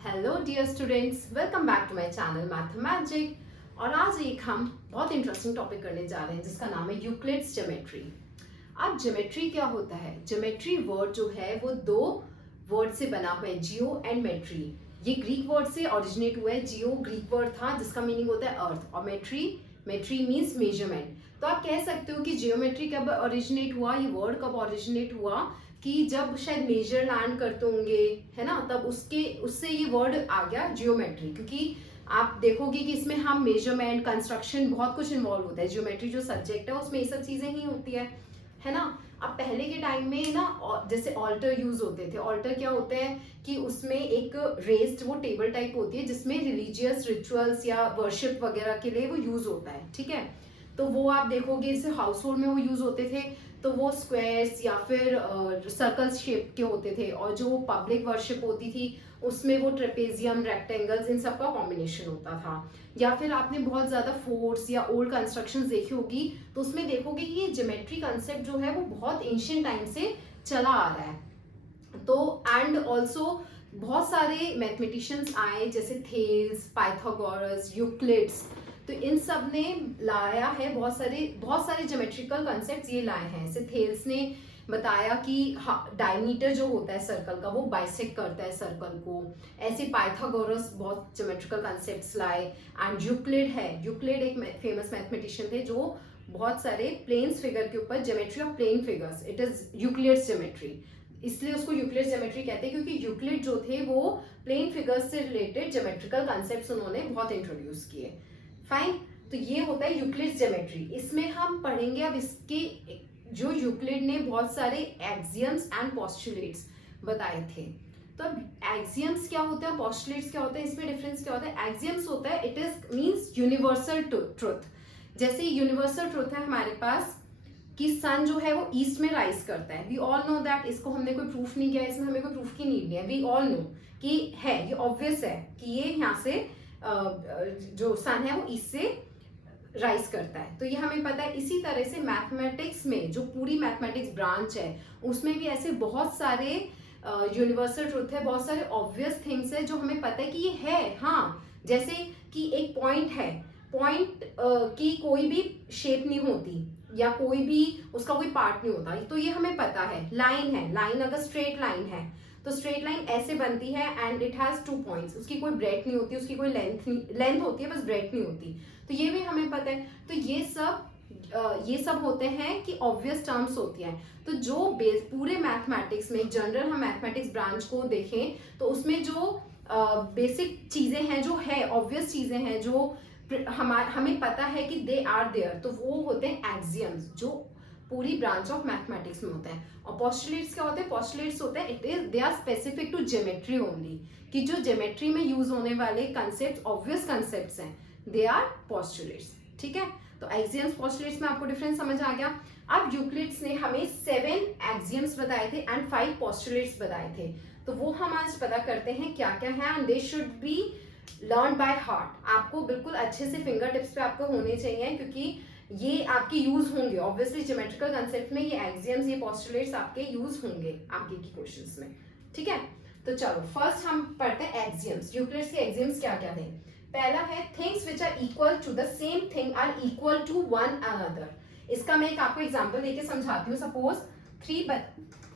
Hello dear students, welcome back to my channel Mathemagic. और आज एक हम बहुत इंटरेस्टिंग टॉपिक करने जा रहे हैं जिसका नाम है यूक्लिड्स ज्योमेट्री। अब ज्योमेट्री क्या होता है? ज्योमेट्री वर्ड जो है वो दो वर्ड से बना हुआ है, जियो एंड मेट्री। ये ग्रीक वर्ड से ओरिजिनेट हुआ है। जियो ग्रीक वर्ड था जिसका मीनिंग होता है अर्थ, और मेट्री मीन्स मेजरमेंट। तो आप कह सकते हो कि जियोमेट्री कब ओरिजिनेट हुआ, ये वर्ड कब ओरिजिनेट हुआ कि जब शायद मेजर लैंड करते होंगे, है ना, तब उससे ये वर्ड आ गया जियोमेट्री। क्योंकि आप देखोगे कि इसमें हम मेजरमेंट, कंस्ट्रक्शन, बहुत कुछ इन्वॉल्व होता है। जियोमेट्री जो सब्जेक्ट है उसमें ये सब चीजें ही होती है ना। अब पहले के टाइम में ना जैसे ऑल्टर यूज होते थे। ऑल्टर क्या होते हैं कि उसमें एक रेस्ड वो टेबल टाइप होती है जिसमें रिलीजियस रिचुअल्स या वर्शिप वगैरह के लिए वो यूज होता है, ठीक है। तो वो आप देखोगे जैसे हाउस होल्ड में वो यूज होते थे, तो वो स्क्वायर्स या फिर सर्कल शेप के होते थे। और जो पब्लिक वर्शिप होती थी उसमें वो ट्रेपेजियम, रेक्टेंगल्स, इन सब का कॉम्बिनेशन होता था। या फिर आपने बहुत ज्यादा फोर्ट्स या ओल्ड कंस्ट्रक्शंस देखी होगी, तो उसमें देखोगे कि ये ज्योमेट्री कंसेप्ट जो है वो बहुत एंशिएंट टाइम से चला आ रहा है। तो एंड ऑल्सो बहुत सारे मैथमेटिशियंस आए जैसे थेल्स, पाइथागोरस, यूक्लिड्स। तो इन सब ने लाया है बहुत सारे ज्योमेट्रिकल कॉन्सेप्ट्स ये लाए हैं। जैसे थेल्स ने बताया कि डायमीटर जो होता है सर्कल का वो बाइसेक्ट करता है सर्कल को। ऐसे पाइथागोरस बहुत ज्योमेट्रिकल कॉन्सेप्ट्स लाए। एंड यूक्लिड एक फेमस मैथमेटिशियन थे जो बहुत सारे प्लेन्स फिगर के ऊपर geometry of plane figures, it is Euclid's geometry. इसलिए उसको यूक्लिड्स ज्योमेट्री कहते हैं क्योंकि यूक्लिड जो थे वो प्लेन फिगर्स से रिलेटेड ज्योमेट्रिकल कॉन्सेप्ट्स उन्होंने बहुत इंट्रोड्यूस किए। फाइन। तो ये होता है यूक्लिड्स ज्योमेट्री। इसमें हम पढ़ेंगे अब इसके जो यूक्लिड ने बहुत सारे एक्सियम्स एंड पोस्टुलेट्स बताए थे। तो अब एक्सियम्स क्या होते हैं, पोस्टुलेट्स क्या होते हैं, इसमें डिफरेंस क्या होता है? एक्सियम्स होता है it is means universal truth. जैसे यूनिवर्सल ट्रुथ है हमारे पास कि सन जो है वो ईस्ट में राइज करता है। We all know that. इसको हमने कोई प्रूफ नहीं किया, इसमें हमें कोई प्रूफ की नीड नहीं है। वी ऑल नो कि है, ये ऑब्वियस है कि ये यहाँ से जो सन है वो ईस्ट से राइज करता है। तो ये हमें पता है। इसी तरह से मैथमेटिक्स में जो पूरी मैथमेटिक्स ब्रांच है उसमें भी ऐसे बहुत सारे यूनिवर्सल ट्रुथ है, बहुत सारे ऑब्वियस थिंग्स है जो हमें पता है कि ये है। हाँ, जैसे कि एक पॉइंट है, पॉइंट की कोई भी शेप नहीं होती या कोई भी उसका कोई पार्ट नहीं होता, तो ये हमें पता है। लाइन है, लाइन अगर स्ट्रेट लाइन है तो स्ट्रेट लाइन ऐसे बनती है एंड इट हैज 2 पॉइंट्स। उसकी कोई ब्रेथ नहीं होती, उसकी कोई लेंथ होती है बस ब्रेथ नहीं होती। तो ये भी हमें पता है। तो ये सब होते हैं कि ऑब्वियस टर्म्स होती हैं। तो जो पूरे मैथमेटिक्स में जनरल हम मैथमेटिक्स ब्रांच को देखें तो उसमें जो बेसिक चीजें हैं, जो है ऑब्वियस चीजें हैं, जो हमें पता है कि दे आर देयर, तो वो होते हैं एक्सियम्स जो पूरी ब्रांच ऑफ मैथमेटिक्स में होते हैं। और पोस्टुलेट्स क्या होते हैं? पोस्टुलेट्स होते हैं it is they are specific to geometry only, कि जो ज्योमेट्री में यूज होने वाले कंसेप्ट, ऑब्वियस कंसेप्ट्स हैं, दे आर पोस्टुलेट्स। ठीक है। तो एक्सियम्स पोस्टुलेट्स में आपको डिफरेंस समझ आ गया। अब यूक्लिड्स ने हमें 7 एक्सियम्स बताए थे एंड 5 पोस्टुलेट्स बताए थे। तो वो हम आज पता करते हैं क्या क्या है and they should be learn by heart. आपको बिल्कुल अच्छे से फिंगर टिप्स पे आपको होने चाहिए क्योंकि ये आपके यूज होंगे। ऑब्वियसली ज्योमेट्रिकल कंसेप्ट में ये एक्सियम्स, ये पोस्टुलेट्स आपके यूज होंगे आगे की क्वेश्चंस में। ठीक है। तो चलो फर्स्ट हम पढ़ते हैं एक्सियम्स। यूक्लिड्स के एक्सियम्स क्या क्या थे? पहला है things which are equal to the same thing are equal to one another. इसका मैं एक आपको एग्जांपल देके समझाती हूँ। सपोज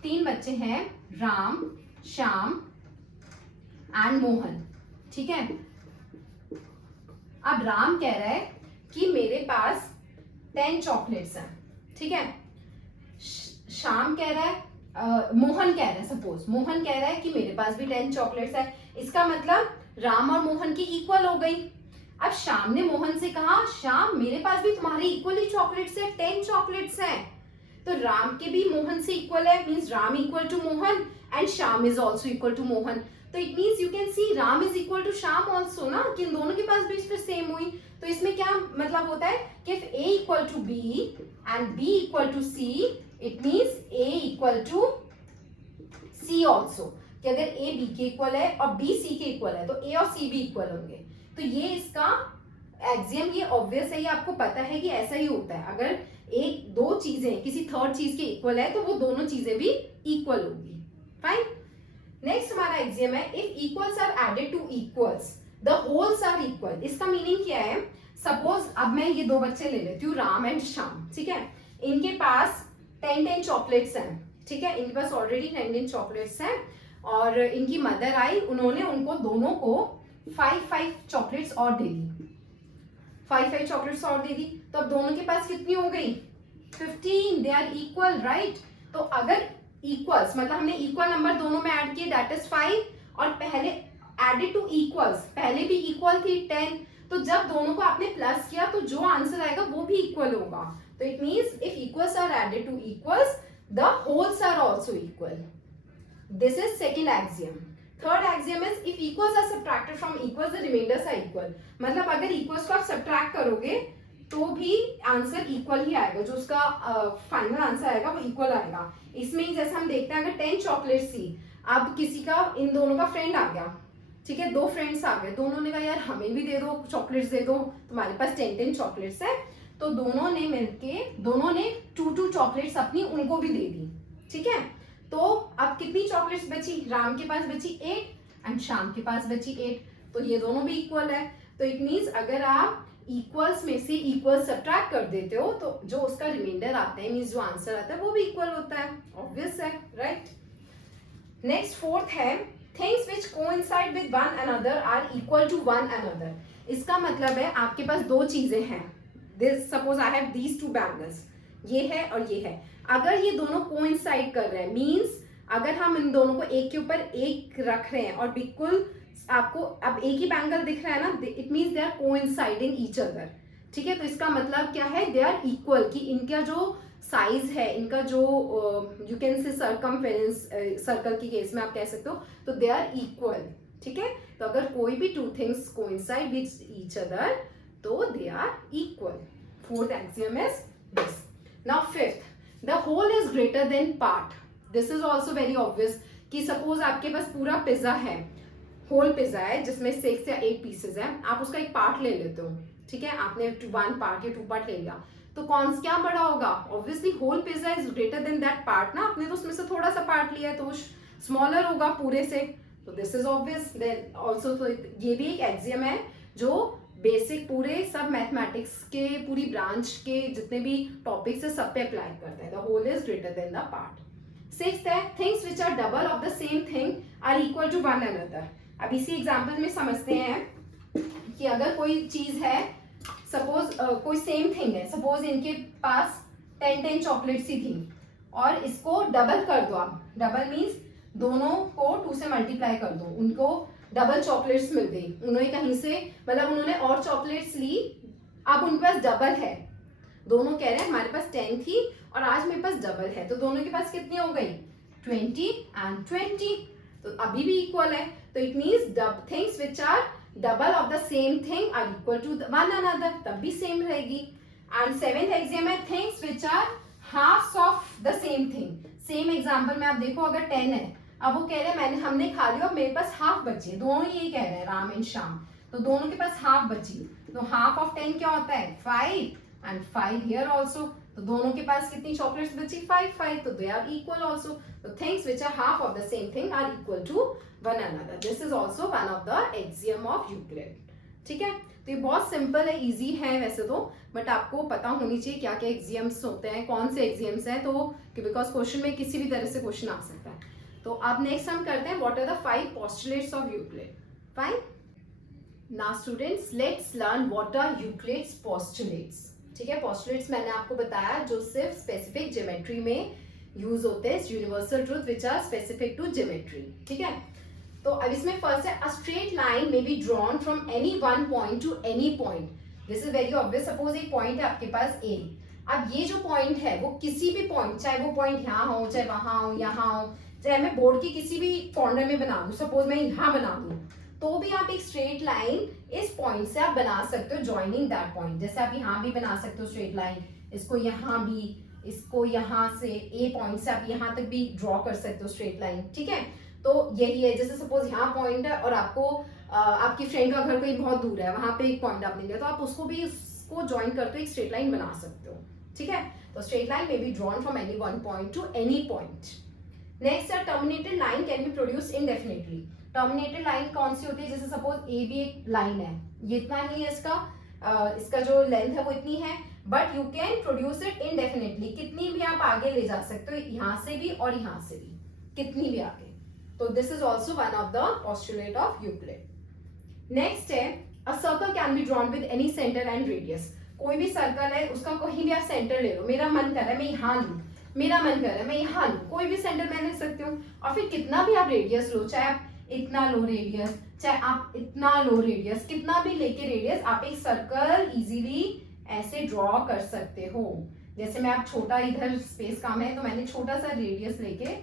3 बच्चे हैं, राम, श्याम एंड मोहन। ठीक है। अब राम कह रहा है कि मेरे पास 10 चॉकलेट्स हैं। ठीक है। श्याम कह रहा है, मोहन कह रहा है, सपोज मोहन कह रहा है कि मेरे पास भी 10 चॉकलेट्स है। इसका मतलब राम और मोहन की इक्वल हो गई। अब श्याम ने मोहन से कहा, श्याम मेरे पास भी तुम्हारी इक्वल ही चॉकलेट्स है, 10 चॉकलेट्स हैं। तो राम के भी मोहन से इक्वल है, means Ram equal to Mohan and Shyam is also equal to Mohan. तो it means you can see Ram is equal to Shyam also ना, कि इन दोनों के पास भी फिर सेम हुई। तो इसमें क्या मतलब होता है कि if A equal to B and B equal to C, it means A equal to C also. कि अगर A B के इक्वल है और B C के इक्वल है तो A और C भी इक्वल होंगे। तो ये इसका एक्सियम, ये ऑब्वियस है, ये आपको पता है कि ऐसा ही होता है। अगर एक दो चीजें किसी थर्ड चीज के इक्वल है तो वो दोनों चीजें भी इक्वल होगी। फाइन। नेक्स्ट हमारा एक्सियम है if equals are added to equals the wholes are equal. इसका मीनिंग क्या है, सपोज अब मैं ये दो बच्चे ले लेती हूँ, राम एंड श्याम, ठीक है, इनके पास 10 चॉकलेट्स हैं, ठीक है, इनके पास ऑलरेडी 10 चॉकलेट्स हैं और इनकी मदर आई, उन्होंने उनको दोनों को 5 चॉकलेट्स और दे दी, 5 चॉकलेट्स और दे दी, तो अब दोनों के पास कितनी हो गई 15, दे आर इक्वल, राइट। तो अगर इक्वल्स मतलब हमने इक्वल नंबर दोनों में ऐड किए दैट इज 5 और पहले एडेड टू इक्वल्स, पहले भी इक्वल थी 10, तो जब दोनों को आपने प्लस किया तो जो आंसर आएगा वो भी इक्वल होगा। तो it means if equals are added to equals the wholes are also equal. This is second axiom. Third axiom is if equals are subtracted from equals the remainders are equal. मतलब अगर equals को आप subtract करोगे तो भी answer equal ही आएगा, जो उसका फाइनल आंसर आएगा वो इक्वल आएगा। इसमें जैसे हम देखते हैं अगर 10 चॉकलेट्स थी, अब किसी का इन दोनों का फ्रेंड आ गया, ठीक है, दो फ्रेंड्स आ गए, दोनों ने कहा यार हमें भी दे दो चॉकलेट्स, दे दो, तुम्हारे पास 10 चॉकलेट्स है, तो दोनों ने मिलके दोनों ने 2 चॉकलेट्स अपनी उनको भी दे दी, ठीक है। तो अब कितनी चॉकलेट्स बची, राम के पास बची 8 एंड श्याम के पास बची 8, तो ये दोनों भी इक्वल है। तो इट मीन्स अगर आप इक्वल्स में से इक्वल सबट्रैक्ट कर देते हो तो जो उसका रिमाइंडर आता है मीन्स जो आंसर आता है वो भी इक्वल होता है, ऑब्वियस है, राइट। नेक्स्ट फोर्थ है things which coincide with one another are equal to one another. इसका मतलब है आपके पास दो चीजें हैं, this suppose I have these 2 bangles, ये है और ये है, अगर ये दोनों कोइंसाइड कर रहे हैं मीन्स अगर हम इन दोनों को एक के ऊपर एक रख रहे हैं और बिल्कुल आपको अब एक ही बैंगल दिख रहा है ना, it means they are coinciding each other, ठीक है। तो इसका मतलब क्या है, दे आर इक्वल, कि इनका जो साइज है, इनका जो you can say circumference, circle की केस में आप कह सकते हो, तो दे आर इक्वल, ठीक है। तो अगर कोई भी 2 things coincide with each other तो they are equal. Fourth axiom is this. Now fifth, the whole is greater than part. This is also very obvious कि सपोज आपके पास पूरा पिज्जा है, होल पिज्जा है जिसमें 6 या 8 पीसेज है, आप उसका एक पार्ट ले लेते हो, ठीक है, आपने 1 पार्ट या 2 पार्ट ले लिया, तो कौन क्या बड़ा होगा, obviously whole pizza is greater than that part ना, आपने तो उसमें से थोड़ा सा पार्ट लिया है तो वो स्मॉलर होगा पूरे से, तो this is obvious. Then also तो ये भी एक एक्सियम है जो बेसिक पूरे सब मैथमेटिक्स के पूरी ब्रांच के जितने भी टॉपिक्स है सब पे अप्लाई करता है, the whole is greater than the part. Sixth है things which are double of the same thing are equal to one another. अब इसी एग्जाम्पल में समझते हैं कि अगर कोई चीज है, सपोज कोई सेम थिंग है, सपोज इनके पास 10 चॉकलेट्स ही थी और इसको डबल कर दो आप, डबल मीन्स दोनों को 2 से मल्टीप्लाई कर दो, उनको डबल चॉकलेट्स मिल गई, उन्होंने कहीं से मतलब उन्होंने और चॉकलेट्स ली, अब उनके पास डबल है, दोनों कह रहे हैं हमारे पास 10 थी और आज मेरे पास डबल है, तो दोनों के पास कितनी हो गई 20 एंड 20, तो अभी भी इक्वल है। तो it means things which are double of the same thing are equal to one another, तब भी सेम रहेगी। एंड सेवेंथ एक्सियम है things which are halves of the same thing. Same example में आप देखो अगर 10 है, अब वो कह रहे हैं हमने खा लिया और मेरे पास हाफ बची, दोनों यही कह रहे हैं राम एंड श्याम, तो दोनों के पास हाफ बची, तो हाफ ऑफ 10 क्या होता है 5 एंड 5 हियर आल्सो, तो दोनों के पास कितनी चॉकलेट्स बची 5, तो दे आर इक्वल आल्सो। तो things which are half of the same thing are equal to one another, this is also one of the axiom of Euclid, ठीक है। तो ये बहुत सिंपल है, इजी है वैसे तो, बट आपको पता होनी चाहिए क्या क्या एक्सियम्स होते हैं, कौन से एक्सियम्स हैं, तो बिकॉज क्वेश्चन में किसी भी तरह से क्वेश्चन आ सकता है। तो अब नेक्स्ट हम करते हैं what are the 5 postulates of Euclid. Fine, now students let's learn what are Euclid's postulates, ठीक है। पोस्टुलेट्स मैंने आपको बताया जो सिर्फ स्पेसिफिक ज्योमेट्री में यूज होते हैं, universal truth which are specific to geometry, ठीक है। तो अब इसमें फर्स्ट है a straight line may be drawn from any one point to any point, this is very obvious. Suppose एक पॉइंट है आपके पास ए, अब ये जो पॉइंट है वो किसी भी पॉइंट, चाहे वो पॉइंट यहाँ हो, चाहे वहां हो, यहाँ हो, चाहे मैं बोर्ड की किसी भी कॉर्नर में बना दूं, सपोज मैं यहाँ बना दूं, तो भी आप एक स्ट्रेट लाइन इस पॉइंट से आप बना सकते हो ज्वाइनिंग दैट पॉइंट। जैसे आप यहाँ भी बना सकते हो स्ट्रेट लाइन, इसको यहाँ भी, इसको यहाँ से ए पॉइंट से आप यहाँ तक भी ड्रॉ कर सकते हो स्ट्रेट लाइन, ठीक है। तो यही है, जैसे सपोज यहाँ पॉइंट है और आपको आपकी फ्रेंड का घर कहीं बहुत दूर है, वहां पे एक पॉइंट आपने लिया, तो आप उसको भी उसको ज्वाइन करते हो एक स्ट्रेट लाइन बना सकते हो, ठीक है। तो straight line may be drawn from any one point to any point. Next है terminated line can be produce indefinitely. Terminated line कौन सी होती है, जैसे सपोज ए भी एक लाइन है, ये इतना ही है इसका जो लेंथ है वो इतनी है, but you can produce it indefinitely, कितनी भी आप आगे ले जा सकते हो, यहाँ से भी और यहाँ से भी, कितनी भी आगे। तो this is also one of the postulate of Euclid. Next है a circle can be drawn with any centre and radius. कोई भी सर्कल है, उसका कहीं भी आप सेंटर ले लो, मेरा मन कर रहा है मैं यहाँ लूँ, मेरा मन कर रहा है मैं यहाँ लूँ, कोई भी सेंटर मैं ले सकती हूँ, और फिर कितना भी आप रेडियस लो, चाहे आप इतना लो रेडियस, चाहे आप इतना लो रेडियस, कितना भी लेके रेडियस, आप एक सर्कल इजीली ऐसे ड्रॉ कर सकते हो। जैसे मैं आप छोटा, इधर स्पेस कम है तो मैंने छोटा सा रेडियस लेके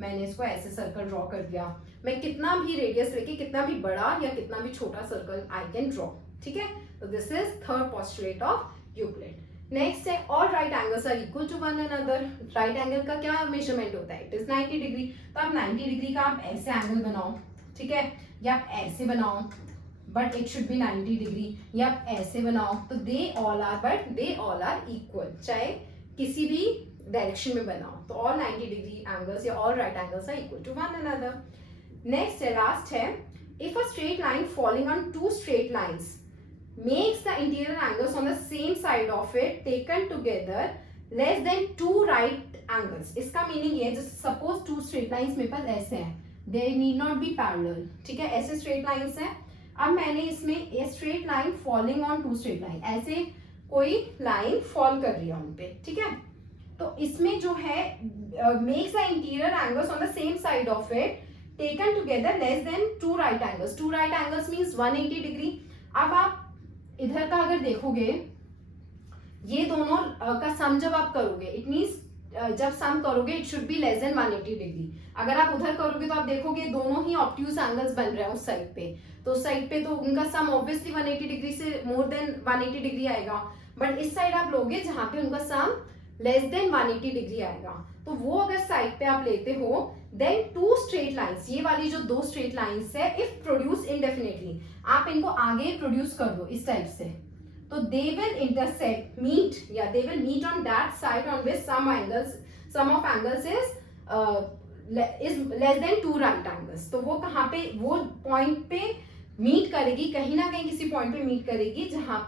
मैंने इसको ऐसे सर्कल ड्रॉ कर दिया। मैं कितना भी रेडियस लेके कितना भी बड़ा या कितना भी छोटा सर्कल आई कैन ड्रॉ, ठीक है। तो this is third postulate of Euclid. Next है all right angles are equal to one another. Right angle का क्या मेजरमेंट होता है, इट इज 90 डिग्री। तो आप 90 डिग्री का आप ऐसे एंगल बनाओ, ठीक है, या आप ऐसे बनाओ but it should be 90 degree, या आप ऐसे बनाओ, तो दे ऑल आर इक्वल, चाहे किसी भी डायरेक्शन में बनाओ, तो ऑल 90 डिग्री एंगल्स या all right angles are equal to one another. Next है, लास्ट है, if a straight line following on two straight lines makes the interior angles on the same side of it taken together less than two right angles। इसका meaning ये है, जैसे suppose to straight lines मेरे पास ऐसे हैं, they need not be parallel, ठीक है, ऐसे स्ट्रेट लाइंस हैं। अब मैंने इसमें a straight line following on two straight line, ऐसे कोई लाइन फॉल कर रही है उन पे, ठीक है। तो इसमें जो है makes the interior angles on the same side of it taken together less than two right angles। two right angles means 180 degree. अब आप इधर का अगर देखोगे, ये दोनों का सम जब आप करोगे, इट मींस जब सम करोगे it should be less than 180 degree. अगर आप उधर करोगे तो आप देखोगे दोनों ही ऑब्ट्यूज एंगल्स बन रहे हैं उस साइड पे, तो उस साइड पे तो उनका सम ऑब्वियसली 180 डिग्री से मोर देन 180 डिग्री आएगा। बट इस साइड आप लोगे जहां पे उनका सम लेस देन 180 डिग्री आएगा, तो वो अगर साइड पे आप लेते हो, देन टू स्ट्रेट लाइंस, ये वाली जो दो स्ट्रेट लाइंस है, इफ प्रोड्यूस इनडेफिनेटली, आप इनको आगे प्रोड्यूस कर दो इस टाइप से, तो दे विल इंटरसेक्ट मीट, या they will meet on that side on which sum of angles is less than two right angles. तो वो कहाँ पे, वो पॉइंट पे मीट करेगी, कहीं ना कहीं किसी पॉइंट पे मीट करेगी जहां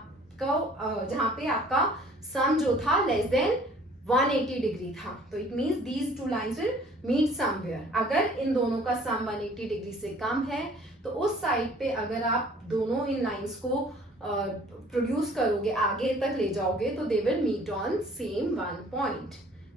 पे आपका सम जो था लेस देन 180 डिग्री था। तो it means these two lines will meet somewhere. अगर इन दोनों का सम 180 डिग्री से कम है, तो उस साइड पे अगर आप दोनों इन लाइंस को प्रोड्यूस करोगे, आगे तक ले जाओगे, तो they will meet on same one point,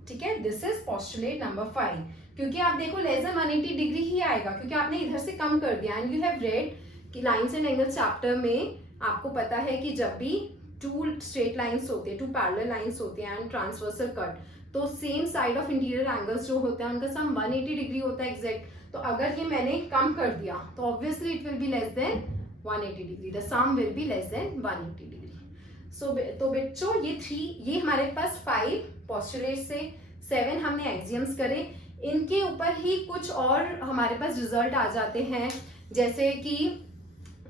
ठीक है। This is postulate number 5। क्योंकि आप देखो लेस देन 180 डिग्री ही आएगा, क्योंकि आपने इधर से कम कर दिया। एंड यू हैव रेड कि लाइंस एंड एंगल्स चैप्टर में आपको पता है कि जब भी टू स्ट्रेट लाइंस होते हैं, टू पैरेलल लाइंस होते हैं एंड ट्रांसवर्सल कट, तो same side of interior angles जो होते हैं उनका सम 180 डिग्री होता है एग्जैक्ट। तो अगर ये मैंने कम कर दिया तो obviously it will be less than 180 degree, the sum will be less than 180 degree. So तो बच्चों ये हमारे पास 5 पोस्टुलेट से 7 हमने एक्सियम्स करे, इनके ऊपर ही कुछ और हमारे पास रिजल्ट आ जाते हैं। जैसे कि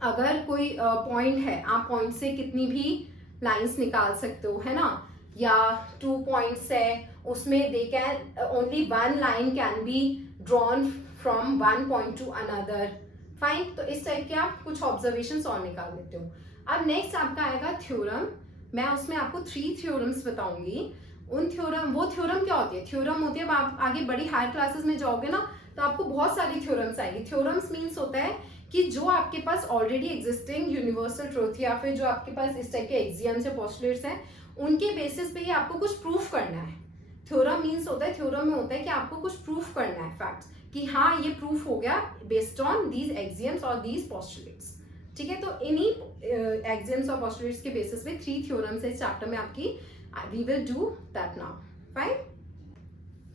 अगर कोई पॉइंट है, आप पॉइंट से कितनी भी लाइंस निकाल सकते हो, है ना, या 2 पॉइंट्स है, उसमें they can only 1 line can be drawn from 1 point two another, fine. तो इस टाइप के आप कुछ ऑब्जर्वेशंस और निकाल लेते हो। अब नेक्स्ट आपका आएगा थ्योरम। मैं उसमें आपको 3 थ्योरम्स बताऊंगी। वो थ्योरम क्या होती है, थ्योरम होती है, अब आप आगे बड़ी हायर क्लासेस में जाओगे ना, तो आपको बहुत सारी थ्योरम्स आएंगी। थ्योरम्स मीन्स होता है कि जो आपके पास ऑलरेडी एग्जिस्टिंग यूनिवर्सल ट्रूथ, या फिर जो आपके पास इस टाइप के एक्सियम्स या पोस्टुलेट्स हैं, उनके बेसिस पे ही आपको कुछ प्रूफ करना है। थ्योरम मीन्स होता है, थ्योरम में होता है कि आपको कुछ प्रूफ करना है, फैक्ट्स, कि हाँ ये प्रूफ हो गया बेस्ड ऑन दीज एक्सियम्स और दीज पोस्टुलेट्स, ठीक है। तो इन्हीं एक्सियम्स और पोस्टुलेट्स के बेसिस पे 3 थ्योरम्स है इस चैप्टर में आपकी, we will do that now, fine.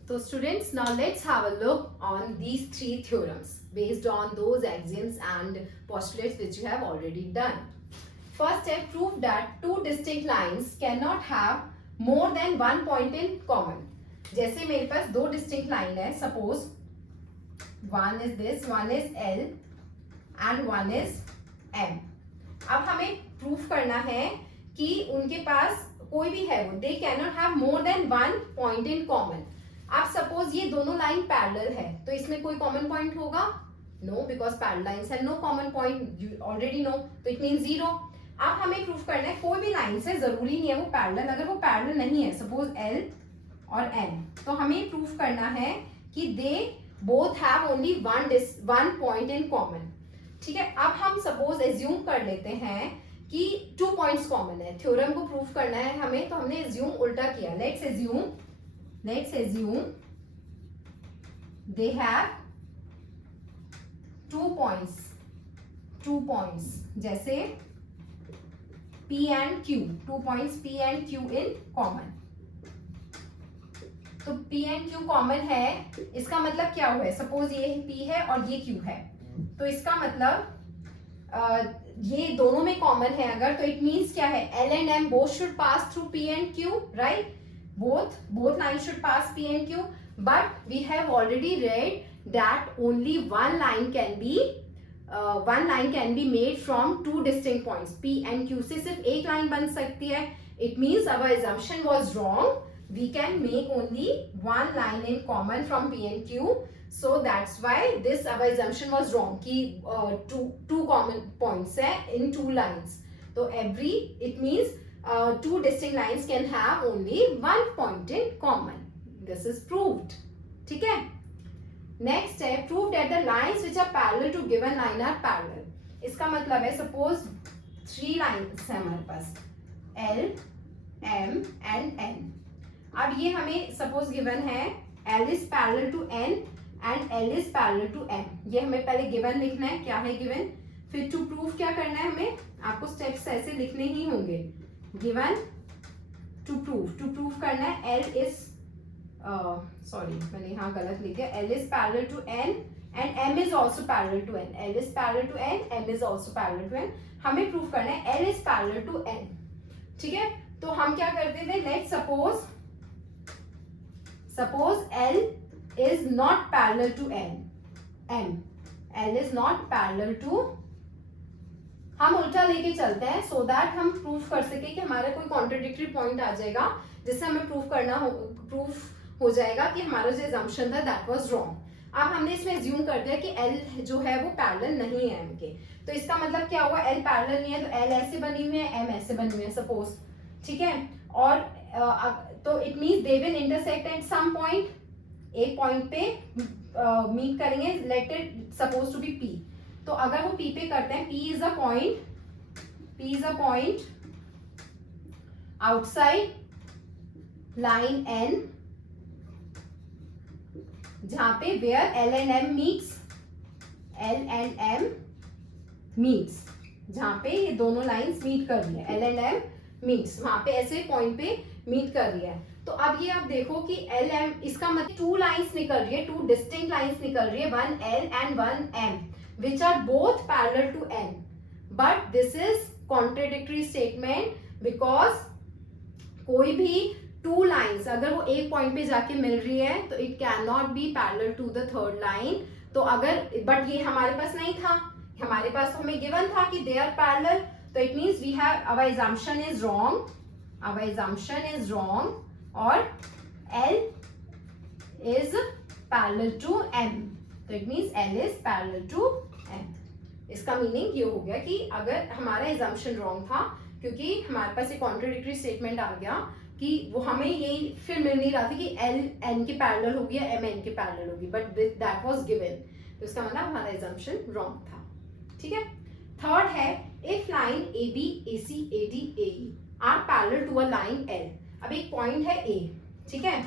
So students, now let's have a look on these 3 theorems based on those axioms and postulates which you have already done. First step, prove that 2 distinct lines cannot have more than 1 point in common. जैसे मेरे पास 2 distinct line है, suppose one is this, one is L and one is M. अब हमें proof करना है कि उनके पास कोई भी है वो, they cannot have more than 1 point in common. अब सपोज ये दोनों लाइन पैरेलल है तो इसमें कोई कॉमन पॉइंट होगा? No, because parallel lines have no common point, you already know, तो इट मीन 0। अब हमें प्रूफ करना है कोई भी लाइन से, जरूरी नहीं है वो पैरेलल, अगर वो पैरेलल नहीं है सपोज L और N, तो हमें प्रूफ करना है कि they both have only one point in common. ठीक है, अब हम सपोज एज्यूम कर लेते हैं कि 2 पॉइंट्स कॉमन है, थ्योरम को प्रूफ करना है हमें, तो हमने एज्यूम उल्टा किया। Let's assume they have 2 points जैसे P and Q, 2 points P and Q in common। तो P and Q कॉमन है, इसका मतलब क्या हुआ है? सपोज ये P है और ये Q है, तो इसका मतलब ये दोनों में कॉमन है अगर, तो इट मीन्स क्या है? L and M both should pass through P and Q, right? Both lines should pass P and Q, but we have already read that only one line can be made from 2 distinct points P and Q से सिर्फ एक line बन सकती है। It means our assumption was wrong. We can make only one line in common from P and Q, so that's why this our assumption was wrong कि two common points है in 2 lines, तो it means 2 distinct lines can have only 1 point in common. This is proved। ठीक है, next है prove that the lines which are parallel to given line are parallel. इसका मतलब है suppose 3 lines है हमारे पास L, M एंड N। अब ये हमें सपोज गिवन है L is parallel to N and L is parallel to M। ये हमें पहले गिवन लिखना है, क्या है गिवन, फिर टू प्रूव क्या करना है हमें, आपको स्टेप्स ऐसे लिखने ही होंगे। गिवन टू प्रूव करना है L इज सॉरी मैंने यहाँ गलत लिख दिया, L is parallel to N and M is also parallel to N। L is parallel to N, M is also parallel to N। हमें प्रूफ करना है L is parallel to N। ठीक है, तो हम क्या करते थे, let suppose L is not parallel to M, L is not parallel to, हम उल्टा लेके चलते हैं सो दैट हम प्रूफ कर सके कि हमारा कोई कॉन्ट्रडिक्टरी पॉइंट आ जाएगा जिससे हमें प्रूफ हो जाएगा कि हमारा जो assumption था दैट वाज रॉन्ग। अब हमने इसमें एज्यूम कर दिया कि L जो है वो पैरेलल नहीं है M के, तो इसका मतलब क्या हुआ, L पैरेलल नहीं है तो L ऐसे बनी हुई है, M ऐसे बनी हुई है सपोज। ठीक है, और तो it means they will intersect at some point, एक पॉइंट पे मीट करेंगे, let it suppose to be P। तो अगर वो P पे करते हैं, P is a point outside line N जहां पे where L and M meets, जहां पे ये दोनों लाइंस मीट कर रही है, L and M meets, वहां पे ऐसे पॉइंट पे मीट कर रही है। तो अब ये आप देखो कि L M, इसका मतलब 2 लाइंस निकल रही है, 2 डिस्टिंक्ट लाइंस निकल रही है, one L and one M which are both parallel to N, but this is contradictory statement because कोई भी 2 लाइंस अगर वो एक पॉइंट पे जाके मिल रही है तो it can not be parallel to the third line. तो अगर, बट ये हमारे पास नहीं था, हमारे पास हमें गिवन था कि दे आर पैरेलल, तो it means we have our assumption is wrong और L is parallel to M, तो it means L is parallel to M। इसका मीनिंग ये हो गया कि अगर हमारा assumption wrong था क्योंकि हमारे पास एक कॉन्ट्रडिक्टरी स्टेटमेंट आ गया कि वो हमें यही फिर मिल नहीं रहा था कि L N के पैरेलल होगी या M N के पैरेलल होगी, बट दैट वाज गिवन, तो इसका मतलब हमारा assumption wrong था। ठीक है, थर्ड है if line AB AC AD AE are parallel to a line L। अब एक पॉइंट है A, ठीक है,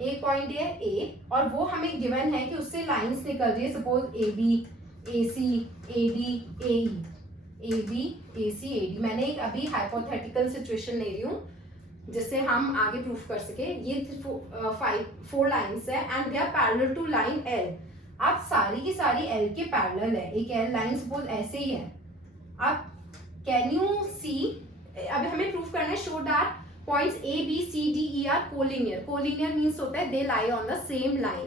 एक पॉइंट है A और वो हमें गिवन है कि उससे लाइंस निकल रही है, suppose AB AC AD AE, AB AC AD। मैंने एक अभी हाइपोथेटिकल सिचुएशन ले रही हूँ जिससे हम आगे प्रूफ कर सके। ये 4 लाइंस है and they are parallel to line L। अब सारी की सारी L के पैरेलल है, एक L लाइन सपोज ऐसे ही है। अब कैन यू सी, अब हमें प्रूफ करना है show that points A B C D E are collinear. Collinear means होता है they lie on the same line.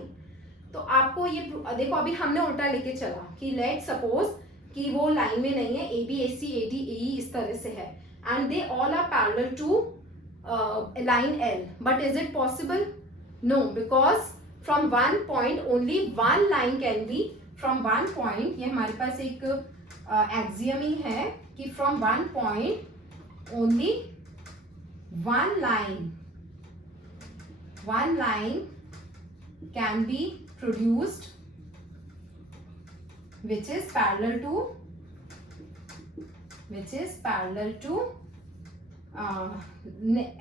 तो आपको ये देखो, अभी हमने उल्टा लेके चला कि लेट सपोज कि वो लाइन में नहीं है, A B A C A D A E इस तरह से है and they all are parallel to line L, but is it possible? No, because from one point only one line can be, from one point, ये हमारे पास एक axiom ही है कि from one point only one line can be produced which is parallel to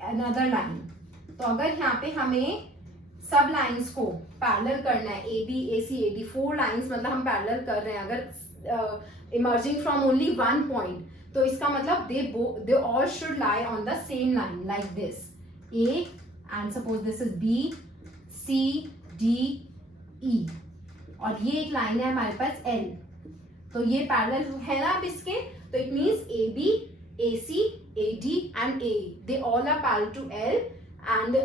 another line. तो अगर यहाँ पे हमें सब लाइंस को पैरेलल करना है, A B A C A D, 4 lines मतलब हम पैरेलल कर रहे हैं, अगर emerging from only one point, तो इसका मतलब they all should lie on the same line like this, A and suppose this is B C D E, और ये एक लाइन है हमारे पास एल, तो ये पैरेलल है ना अब इसके, तो it means A B A C A D and A, they all are parallel to L and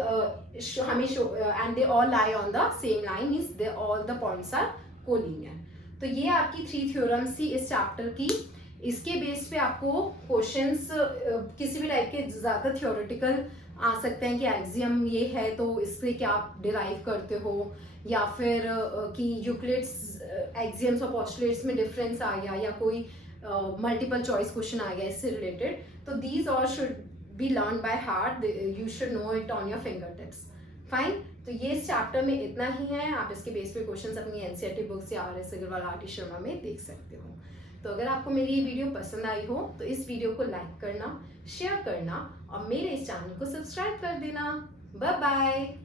हमें and they all lie on the same line, means they all the points are collinear. तो ये आपकी 3 theorems थी इस chapter की. इसके base पे आपको क्वेश्चंस किसी भी टाइप के ज़्यादा थ्योरेटिकल आ सकते हैं कि एक्सियम ये है तो इससे क्या आप डिराइव करते हो, या फिर कि यूक्लिड्स एक्सियम्स और पोस्टुलेट्स में डिफरेंस आ गया, या कोई मल्टीपल चॉइस क्वेश्चन आ गया इससे रिलेटेड. तो these all should be learn by heart, you should know it on your finger tips. Fine. तो ये इस चैप्टर में इतना ही है. आप इसके बेस पे क्वेश्चंस अपनी एनसीईआरटी बुक्स या R S Agarwal R T Sharma में देख सकते हो. तो अगर आपको मेरी ये वीडियो पसंद आई हो तो इस वीडियो को लाइक करना, शेयर करना और मेरे इस चैनल को सब्सक्राइब कर देना. Bye bye.